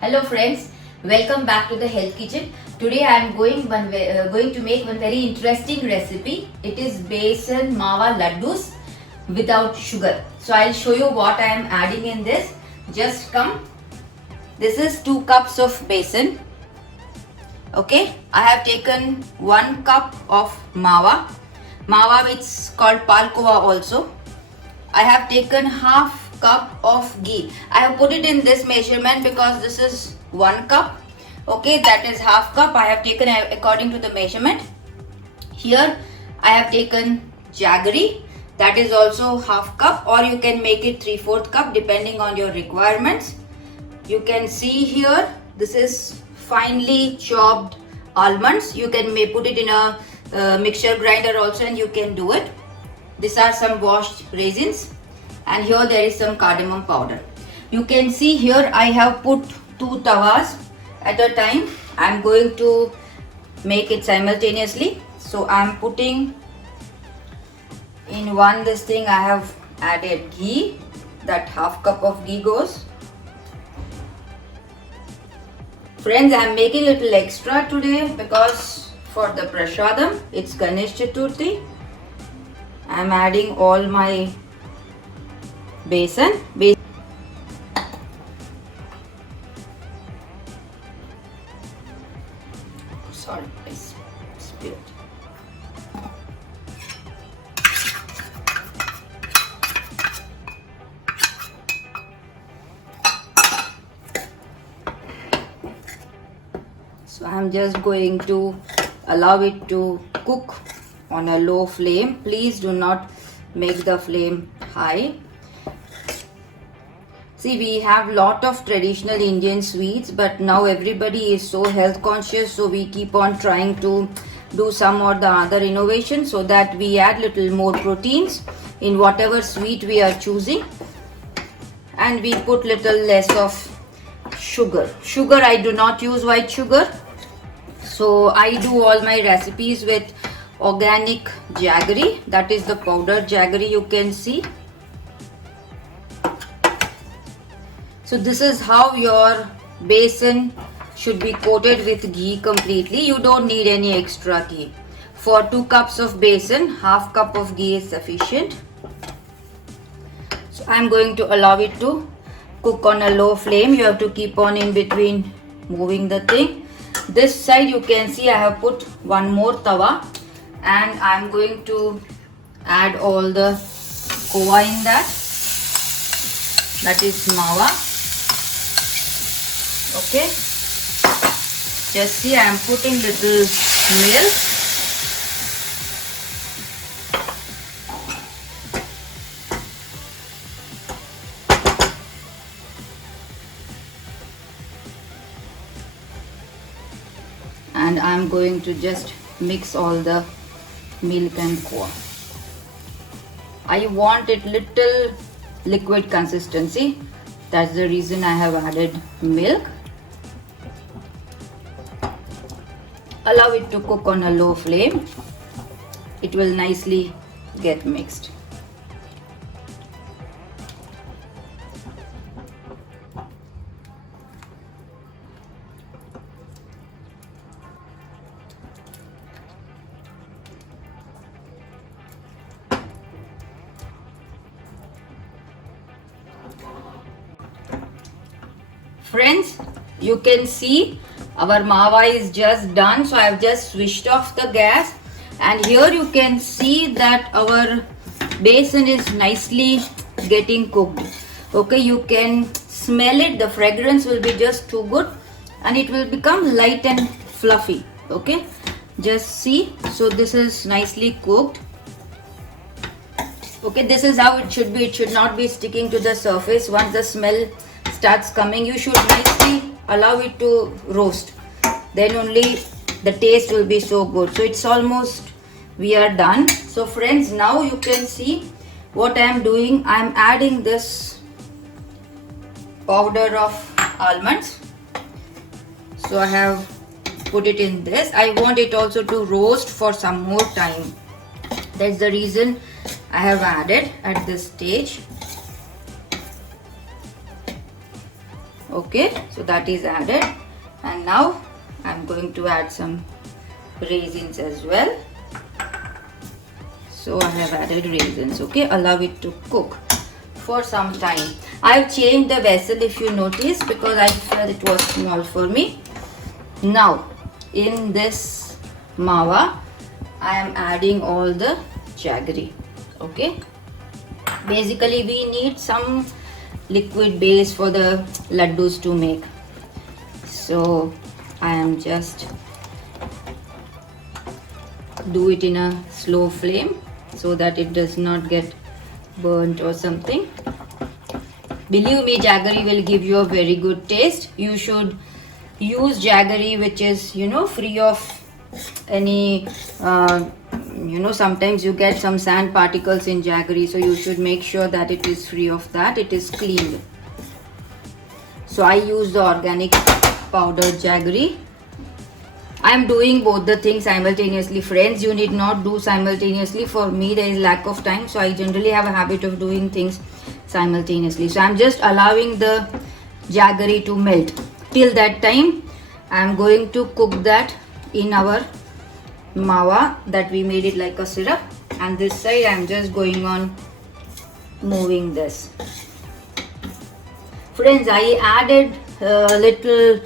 Hello friends, welcome back to the Health Kitchen. Today I am going to make one very interesting recipe. It is besan mawa laddus without sugar. So I'll show you what I am adding in this. Just come. This is 2 cups of besan. Okay, I have taken 1 cup of mawa. Mawa, which is called palkova also. I have taken half cup of ghee. I have put it in this measurement because this is 1 cup. Okay, that is half cup. I have taken according to the measurement. Here I have taken jaggery. That is also half cup, or you can make it 3/4 cup depending on your requirements. You can see here, this is finely chopped almonds. You can put it in a mixture grinder also and you can do it. These are some washed raisins, and here there is some cardamom powder. You can see here I have put 2 tawas at a time. I am going to make it simultaneously. So I am putting in one this thing. I have added ghee. That half cup of ghee goes. Friends, I am making a little extra today because for the prasadam, it's Ganesh Chaturthi. I am adding all my besan. Sorry, I spilled. So I am just going to allow it to cook on a low flame. Please do not make the flame high. See, we have lot of traditional Indian sweets, but now everybody is so health conscious, so we keep on trying to do some or the other innovation so that we add little more proteins in whatever sweet we are choosing, and we put little less of sugar. Sugar, I do not use white sugar. So I do all my recipes with organic jaggery. That is the powdered jaggery you can see. So this is how your besan should be coated with ghee completely. You don't need any extra ghee. For 2 cups of besan, half cup of ghee is sufficient. So I am going to allow it to cook on a low flame. You have to keep on in between moving the thing. This side you can see I have put one more tawa, and I am going to add all the kova in that. That is mawa. Okay. Just see, I am putting little milk. And I am going to just mix all the milk and kova. I want it little liquid consistency. That's the reason I have added milk. Allow it to cook on a low flame. It will nicely get mixed. Friends, you can see our mawa is just done. So I have just switched off the gas, and here you can see that our besan is nicely getting cooked. Okay, you can smell it. The fragrance will be just too good, and it will become light and fluffy. Okay, just see. So this is nicely cooked. Okay, this is how it should be. It should not be sticking to the surface. Once the smell starts coming, you should nicely allow it to roast. Then only the taste will be so good. So it's almost, we are done. So friends, now you can see what I am doing. I am adding this powder of almonds. So I have put it in this. I want it also to roast for some more time. That's the reason I have added at this stage. Okay, so that is added, and now I'm going to add some raisins as well. So I have added raisins. Okay, allow it to cook for some time. I've changed the vessel, if you notice, because I felt it was small for me. Now in this mawa I am adding all the jaggery. Okay, basically we need some liquid base for the laddus to make, so I am just do it in a slow flame so that it does not get burnt or something. Believe me, jaggery will give you a very good taste. You should use jaggery which is, you know, free of any you know, sometimes you get some sand particles in jaggery, so you should make sure that it is free of that, it is cleaned. So I use the organic powdered jaggery. I am doing both the things simultaneously, friends. You need not do simultaneously. For me there is lack of time, so I generally have a habit of doing things simultaneously. So I am just allowing the jaggery to melt. Till that time I am going to cook that in our mawa that we made it like a syrup, and this side I am just going on moving this. Friends, I added a little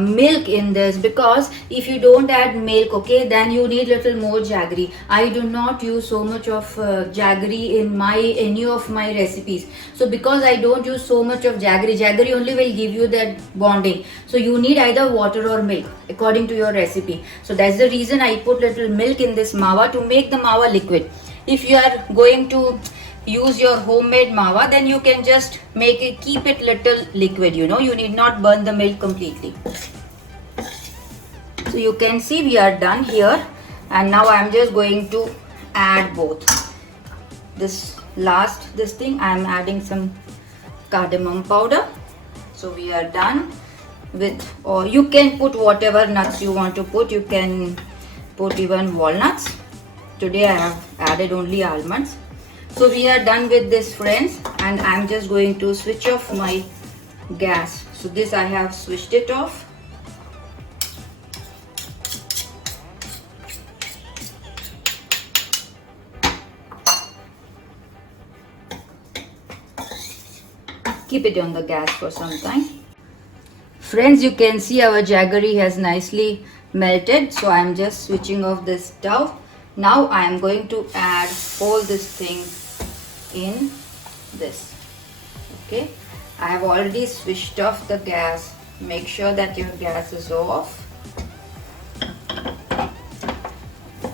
milk in this because if you don't add milk, okay, then you need little more jaggery. I do not use so much of jaggery in any of my recipes. So because I don't use so much of jaggery only will give you that bonding. So you need either water or milk according to your recipe. So that's the reason I put little milk in this mawa to make the mawa liquid. If you are going to use your homemade mawa, then you can just make it, keep it little liquid, you know, you need not burn the milk completely. So you can see we are done here, and now I am just going to add both. This thing I am adding some cardamom powder. So we are done with, or you can put whatever nuts you want to put. You can put even walnuts. Today I have added only almonds. So we are done with this, friends, and I'm just going to switch off my gas. So this I have switched it off. Keep it on the gas for some time. Friends, you can see our jaggery has nicely melted, so I'm just switching off this stove. Now I am going to add all this thing in this. Okay, I have already switched off the gas. Make sure that your gas is off,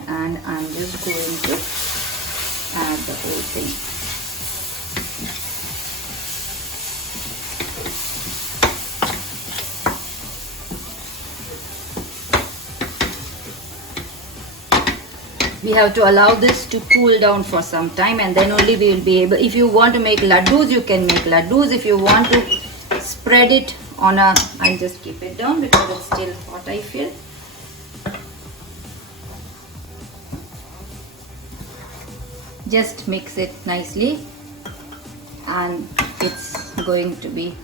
and I'm just going to add the whole thing. We have to allow this to cool down for some time, and then only we will be able, if you want to make laddus, you can make laddus. If you want to spread it on a, I'll just keep it down because it's still hot, I feel. Just mix it nicely and it's going to be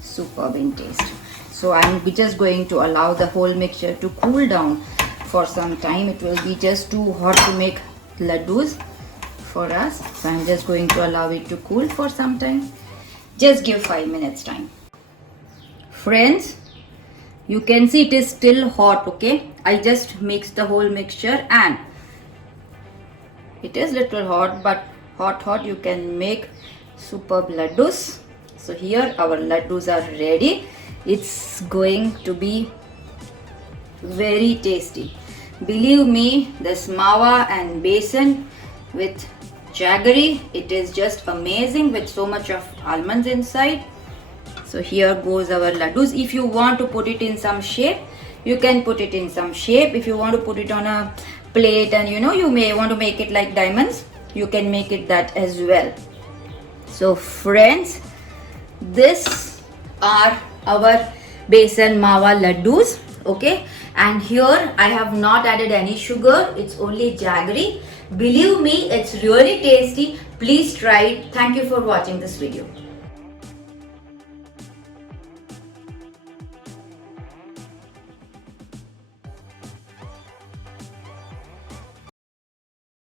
superb in taste. So I'm just going to allow the whole mixture to cool down for some time. It will be just too hot to make laddus for us. So I'm just going to allow it to cool for some time. Just give 5 minutes time. Friends, you can see it is still hot, okay? I just mixed the whole mixture and it is little hot, but hot you can make superb laddus. So here our laddus are ready. It's going to be very tasty. Believe me, this mawa and besan with jaggery, it is just amazing with so much of almonds inside. So here goes our laddus. If you want to put it in some shape, you can put it in some shape. If you want to put it on a plate and you may want to make it like diamonds, you can make it that as well. So friends, this are our besan mawa laddus, okay? And here I have not added any sugar, it's only jaggery. Believe me, it's really tasty. Please try it. Thank you for watching this video.